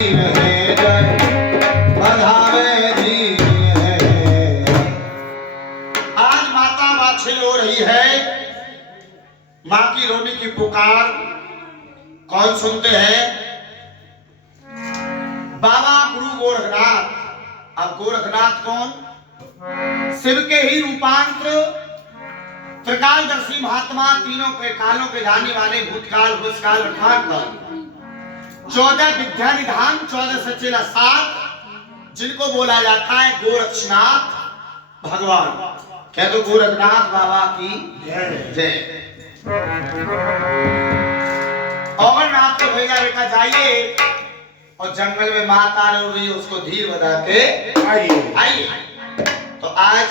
माँ की रोने की पुकार कौन सुनते हैं? बाबा गुरु गोरखनाथ। अब गोरखनाथ कौन? शिव के ही रूपांतर, त्रिकालदर्शी महात्मा, तीनों के कालों के जाने वाले, भूतकाल भूतकाल वर्तमान 14 विद्या निधान, 14 सचेला 7, जिनको बोला जाता है गोरक्षनाथ भगवान। कह दो गोरखनाथ बाबा की जय। अमरनाथ को भेजा, बेटा जाइए और जंगल में माता रो रही है, उसको धीर बता के आइए। तो आज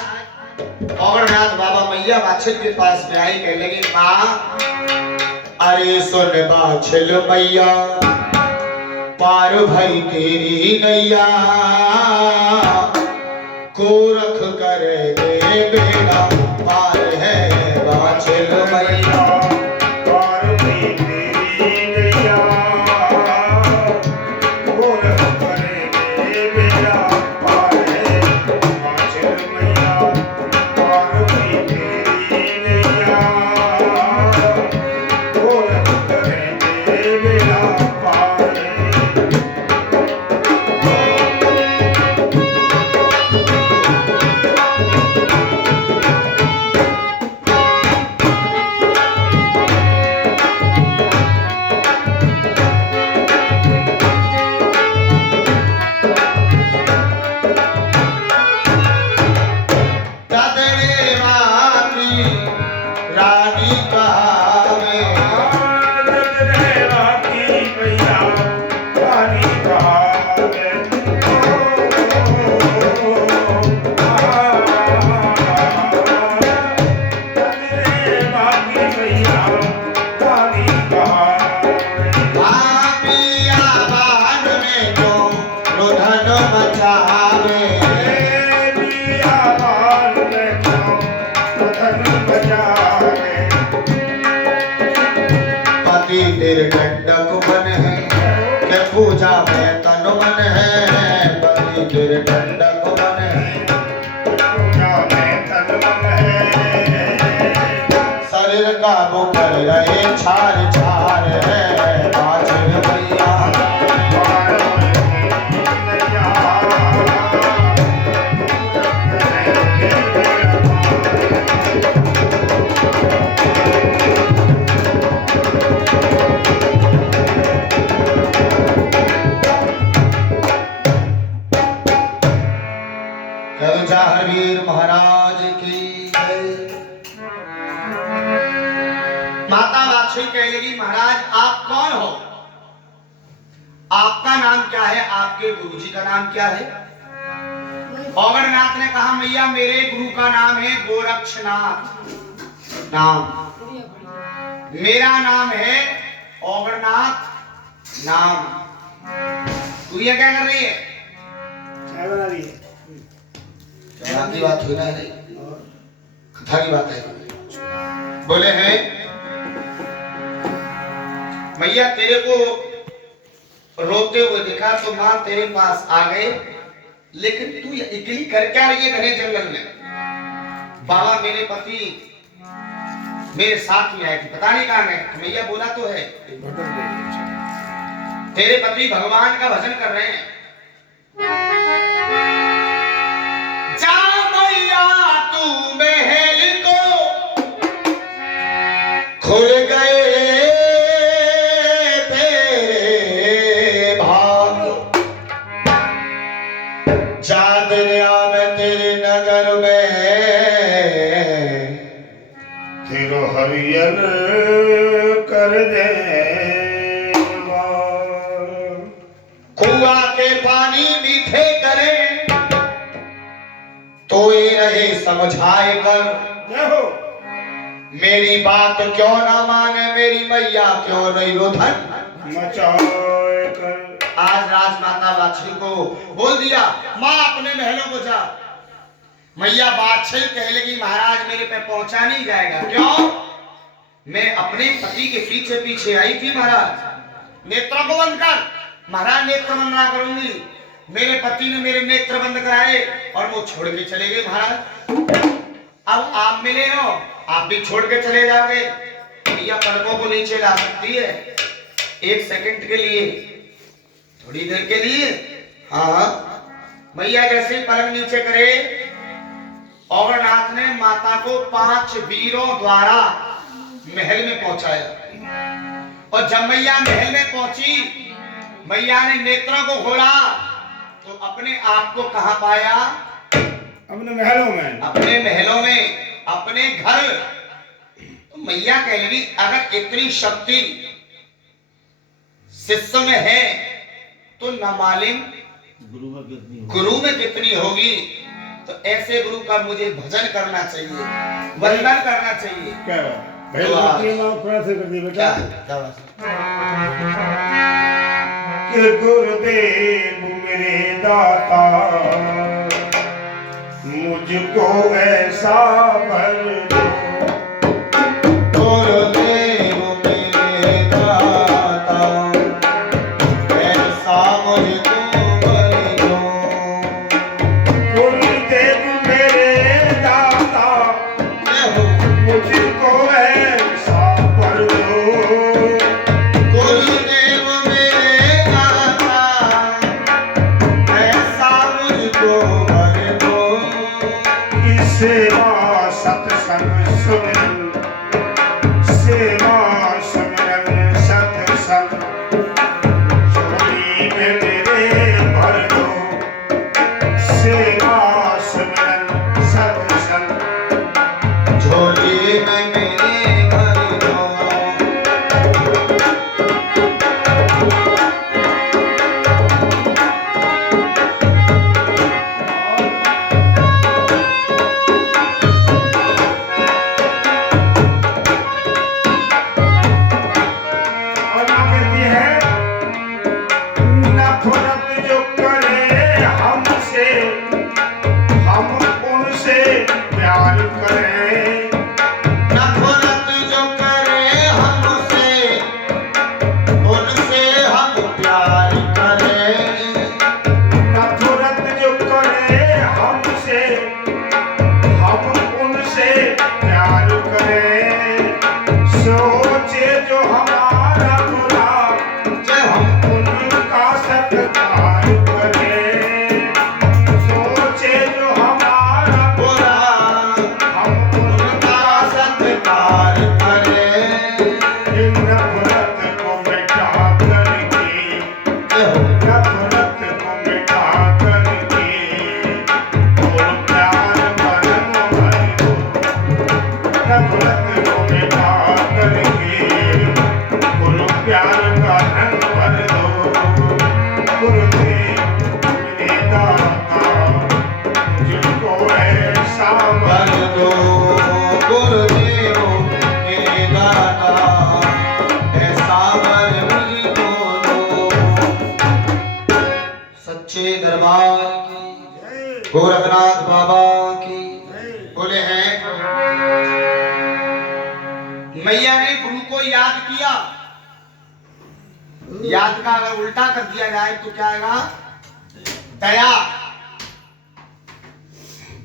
अमरनाथ बाबा मैया बाछिल के पास में आई, कहने लगे माँ अरे सुन बाछिल मैया, पार भई तेरी नैया, गोरख करे दे बेड़ा पार है बाछिल मैया, पार भई तेरी नैया, गोरख करे दे बेड़ा पार है बाछिल मैया, पार भई तेरी नैया, गोरख करे दे बेड़ा पार है। निर्गंडक मन है के पूजा में तन मन है, बलि निर्गंडक मन है, पूजा में तन मन है, शरीर का मुकर रहे छार छार है बाछिल मैया, पार नैया, वीर महाराज की माता बाछिल कह लगी महाराज आप कौन हो? आपका नाम क्या है? आपके गुरुजी का नाम क्या है? अमरनाथ ने कहा मैया मेरे गुरु का नाम है गोरक्षनाथ, नाम मेरा नाम है अमरनाथ नाम। गुड़िया क्या कर रही है? चाय बना रही है। की बात हुई ना, कथा की बात है। बोले हैं मैया तेरे को रोते हुए देखा तो मां तेरे पास आ गए, लेकिन तू अकेली कर क्या रही है घने जंगल में? बाबा मेरे पति मेरे साथ में आए थे, पता नहीं कहां गए। मैया बोला तो है तेरे पति भगवान का भजन कर रहे हैं। खुल गए तेरे भाग, चांदनिया में तेरे नगर में तेरो हरियन कर दे, कुआं के पानी मीठे करे तो ये रहे समझाए कर, मेरी बात क्यों ना माने मेरी मैया क्यों नहीं रोधन मचाए कर। आज राजमाता बाछिल को बोल दिया माँ अपने महलों को जा। मैया बाछिल कह लगी महाराज मेरे पे पहुंचा नहीं जाएगा। क्यों? मैं अपने पति के पीछे पीछे आई थी महाराज, नेत्रों को बंद कर। महाराज नेत्र बंद ना करूंगी। मेरे पति ने मेरे नेत्र बंद कराए और वो छोड़ के चले गए महाराज। अब आप मिले हो, आप भी छोड़ के चले जाओगे। भैया पलकों को नीचे ला सकती है 1 सेकंड के लिए, थोड़ी देर के लिए। हाँ मैया जैसे ही पलक नीचे करे, औरनाथ ने माता को 5 वीरों द्वारा महल में पहुंचाया। और जब मैया महल में पहुंची, मैया ने नेत्रों को खोला तो अपने आप को कहां पाया? अपने महलों में, अपने महलों में, अपने घर। तो मैया कह रही अगर इतनी शक्ति शिष्य में है तो न मालूम गुरु में कितनी होगी। तो ऐसे गुरु का मुझे भजन करना चाहिए, वंदन करना चाहिए। क्या थोड़ा से कर दी बेटा कि गुरुदेव मेरे दाता मुझको ऐसा भर दो। गुरुदेव मेरे दाता ऐसा मुझको भर दो। गुरुदेव मेरे दाता मुझको ऐसा भर दो। गुरुदेव मेरे दाता ऐसा मुझको भर दो। सेवा सत्संग सुमिरन, सेवा सुमिरन सत्संग झोली में मेरे भर दो। सेवा सुमिरन सत्संग झोली में मेरे भर दो। और ना कहती है नफरत जो करे हमसे, हम उनसे प्यार करें। नफरत जो करे हमसे, उनसे हम प्यार करें। नफरत जो करे हमसे, हम उनसे प्यार करें। सोचे जो हमारा बुरा, जब हम उनका सत्कार करें। सोचे जो हमारा बुरा, हम उनका सत्कार करें। नफरत को मिटा करके, नफरत को मिटा करके और प्यार भरन भर दो। नफरत को मिटा करके और प्यार का रंग भर दो। गुरुदेव मेरे दाता मुझको ऐसा भर दो। गुरुदेव मेरे दाता ऐसा वर मुझको दो। सच्चे दरबार की, गोरखनाथ बाबा की बोले हैं। मैया ने गुरु को याद किया। याद का अगर उल्टा कर दिया जाए तो क्या आएगा? दया।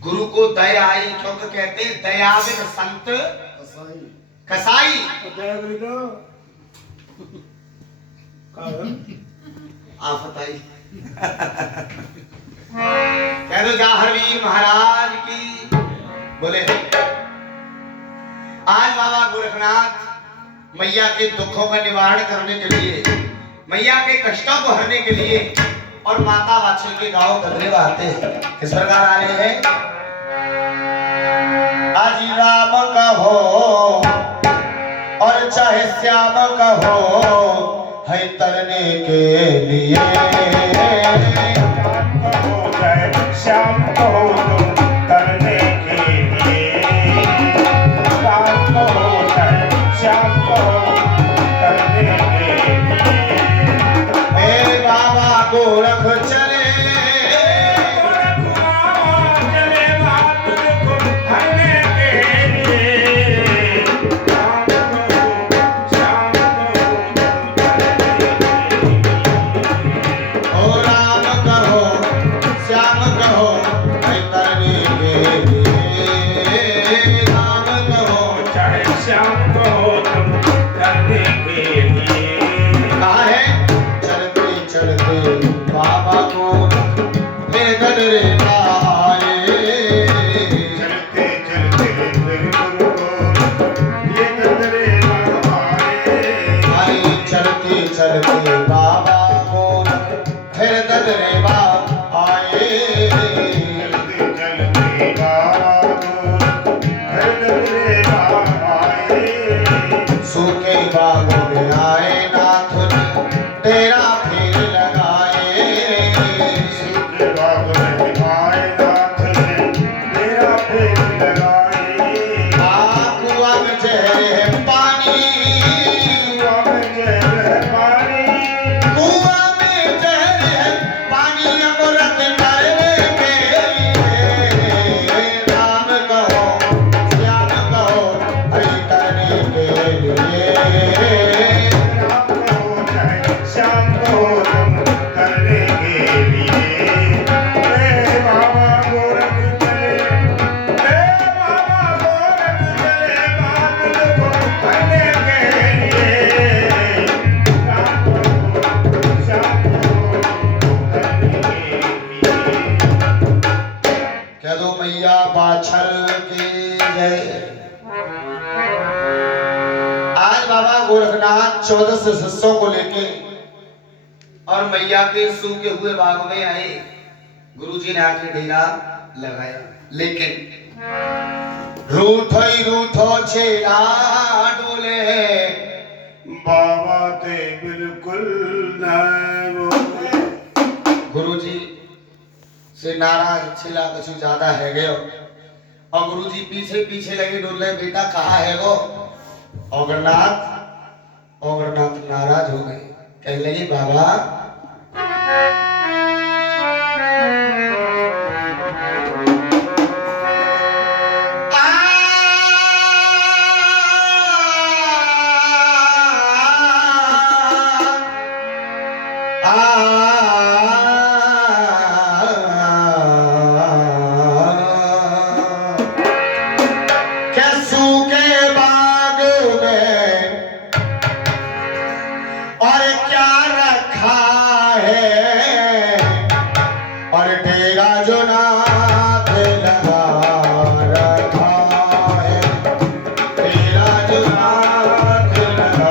गुरु को दया आई, क्योंकि कहते हैं दयाविन संत कसाई। आफत आई। कह दो जाहरवीर महाराज की बोले। आज बाबा गोरखनाथ मैया के दुखों का निवारण करने के लिए, मैया के कष्टों को हरने के लिए और माता वात्सल के गांव गदरे आते हैं। किस प्रकार आ रहे हैं? आज राम कहो और चाहे श्याम कहो, है तरने के लिए। श्याम कहो तुम करने के लिए। राम कहो चाहे श्याम कहो करने के लिए। हे बाबा गोरख चले, गोरख बाबा चले बात को करने के लिए। राम कहो श्याम कहो तुम करने के लिए। बाबा को फिर ददरेगा आए। चलते चलते फिर गुरु गोरख ये ददरेगा आए। आए चलते चलते बाबा को फिर ददरेगा आए। चलते चलते बाबा गोरख फिर ददरेगा आए। सूखे बागों में आए नाथ ने तेरा फेर लगाए। सूखे बाग में आए नाथ ने तेरा फेर लगाए। कुआं में जहर पानी, कुआं में जहर पानी, कुआं में जहर पानी अमृत करने के लिए। राम कहो श्याम कहो हरि करने के लिए। राम को चाहे श्याम को तुम करने के लिए। हे बाबा गोरख चले, हे बाबा गोरख चले बादल को करने के लिए। राम को श्याम को करने के लिए। कह दो मैया बाछल की जय। आज बाबा गोरखनाथ 14 शिष्यों को लेके और मैया के सूखे हुए बाग में आए। गुरुजी ने आके डेरा लगाया, लेकिन रूठो ही रूठो छेड़ा डोले। बाबा ते बिल्कुल न बोले। गुरुजी से नाराज छिला कुछ ज्यादा है गयो और गुरुजी पीछे पीछे लगे डोले, बेटा कहाँ है वो? औगरनाथ नाराज हो गए, कहने लगे बाबा कैसू के बाग में और क्या रखा है, और डेरा जो नाथ लगा रखा है। डेरा जो नाथ लगा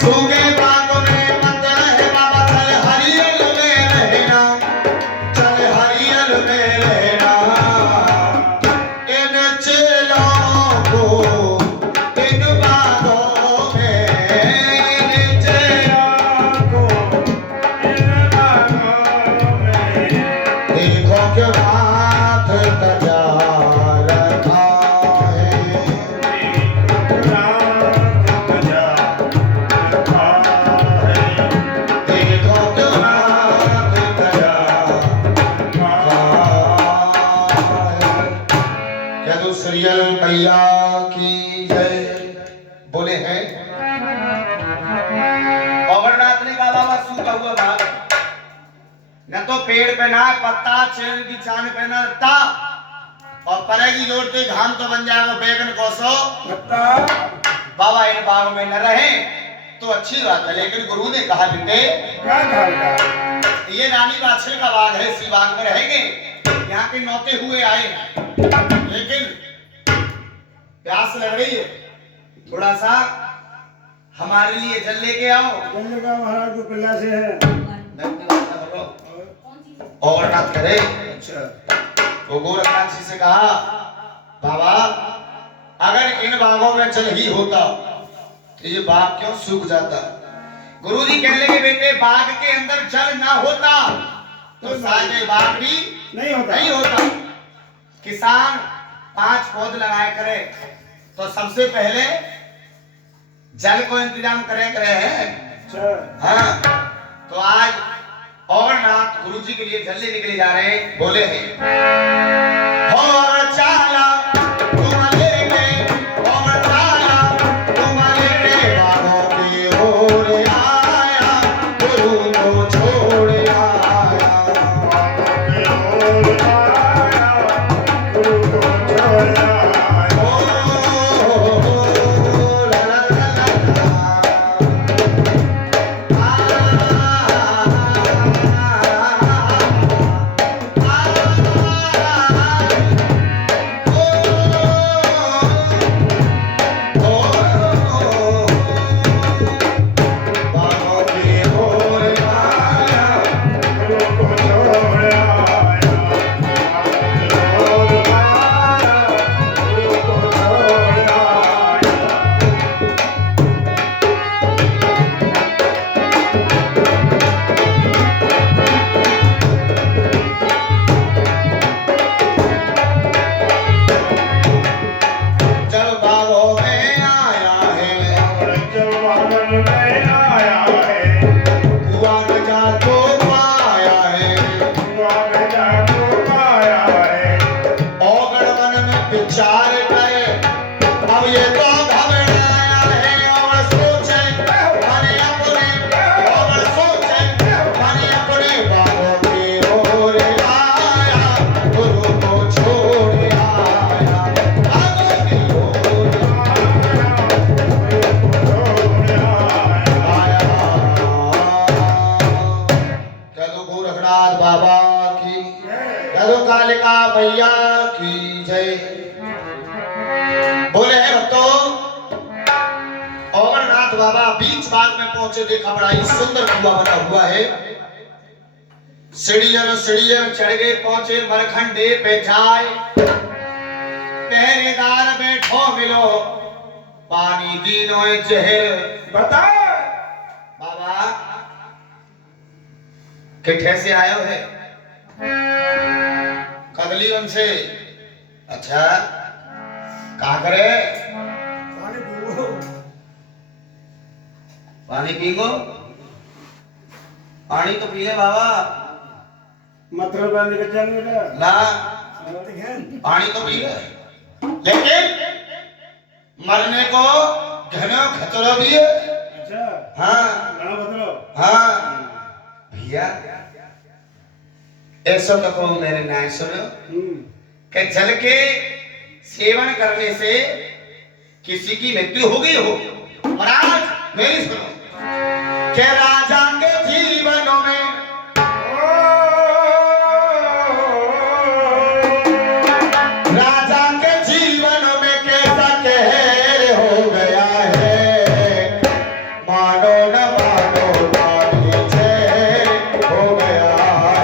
सूखे बाग में मत रहे बाबा, चल हरियल में रहना, चल हरियल में रहना। इन चेलों को इन बागों में, इन चेलों को इन बागों में, देखो क्यों हाथ सजा रखा है। देखो क्यों हाथ सजा रखा है। क्या तू सीरियल मैया की जय बोले हैं? अमरनाथ ने कहा बाबा सूखा हुआ भाग, न तो पेड़ पे ना पत्ता, चेन की चांद पे ना ता, और परेगी जोड़ते घाम तो बन जाएगा बैगन कोसो। बाबा इन बाग में न रहे तो अच्छी बात है, लेकिन गुरु ने कहा बेटे ये रानी बाछल का बाग है, इसी बाग में रहेंगे। यहाँ के नौते हुए आए हैं, लेकिन प्यास लग रही है, थोड़ा सा हमारे लिए जल लेके आओ। जल का महाराज को पिल्ला से है। और नाथ करे अच्छा तो गोरखनाथ जी से कहा बाबा अगर इन बागों में जल ही होता तो ये बाग क्यों सूख जाता। गुरुजी कहने लगे बेटे बाग के अंदर जल ना होता तो शायद ये बाग भी नहीं होता। किसान 5 पौध लगाया करे तो सबसे पहले जल को इंतजाम करे हैं। हाँ तो आज और नाथ गुरु जी के लिए जल लेने के लिए जा रहे हैं। बोले हैं और चाला तुम्हारे में और चाला तुम्हारे में बागों की ओर आया गुरु को छोड़ आया बागों की ओर आया गुरु को छोड़ आया। ला ला ला ला कालिका भैया की जय। बोले हैं भक्तों अमरनाथ बाबा बीच बाग में पहुंचे, देखा बड़ा ही सुंदर कुआं बना हुआ है। सीढ़ियां चढ़ गए, पहुंचे मरखंडे पे जाए। पहरेदार बैठो मिलो पानी दीनो जहर बता बाबा किठे से आयो है? कदली वन से। अच्छा कहाँ करे? पानी पीगो। पानी तो पी ले बाबा। मतलब पानी का जल बेटा ला पानी तो पी ले, लेकिन मरने को घनो खतरा भी है। अच्छा हाँ गाना बदलो। हाँ भैया ऐसा तो कहूँ मेरे न्याय सुनो कि जल के सेवन करने से किसी की मृत्यु हो गई हो, और आज मेरी सुनो कि राजा के जीवनों में राजा के जीवनों में कैसा कहर हो गया है, मानो न मानो पानी जहर हो गया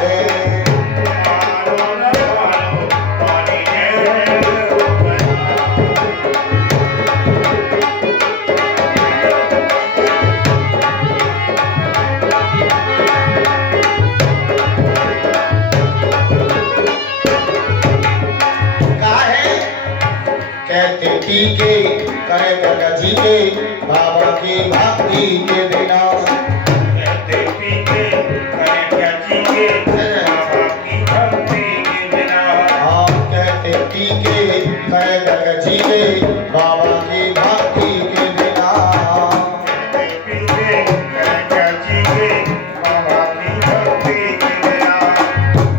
है। मानो न मानो पानी जहर हो गया। कहते ठीक है करे गंगा जी के बाबा की भक्ति के बिना। कहते पीके करे क्या जीके बाबा की भक्ति के बिना। हम कहते ठीक है करे गंगा जी के बाबा की भक्ति के बिना। कहते पीके करे क्या जीके बाबा की भक्ति के बिना।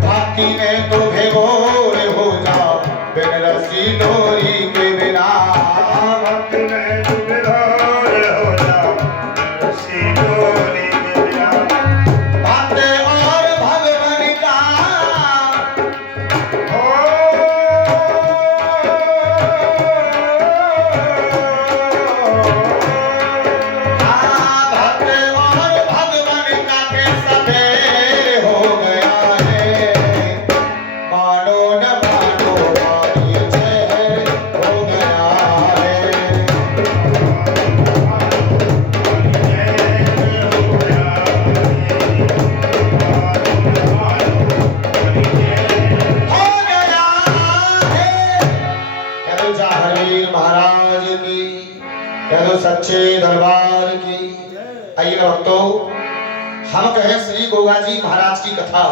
भक्ति में तो भेगोर हो जाओ बिन रस्सी डोरी के बिना। भक्त में डूबे हो जा रस्सी हम कहें श्री गोगा जी महाराज की कथा।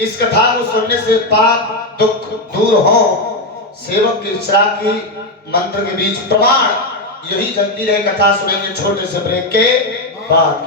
इस कथा को सुनने से पाप दुख दूर हो, सेवक की इच्छा की मंत्र के बीच प्रमाण यही जल्दी रहे। कथा सुनेंगे छोटे से ब्रेक के बाद।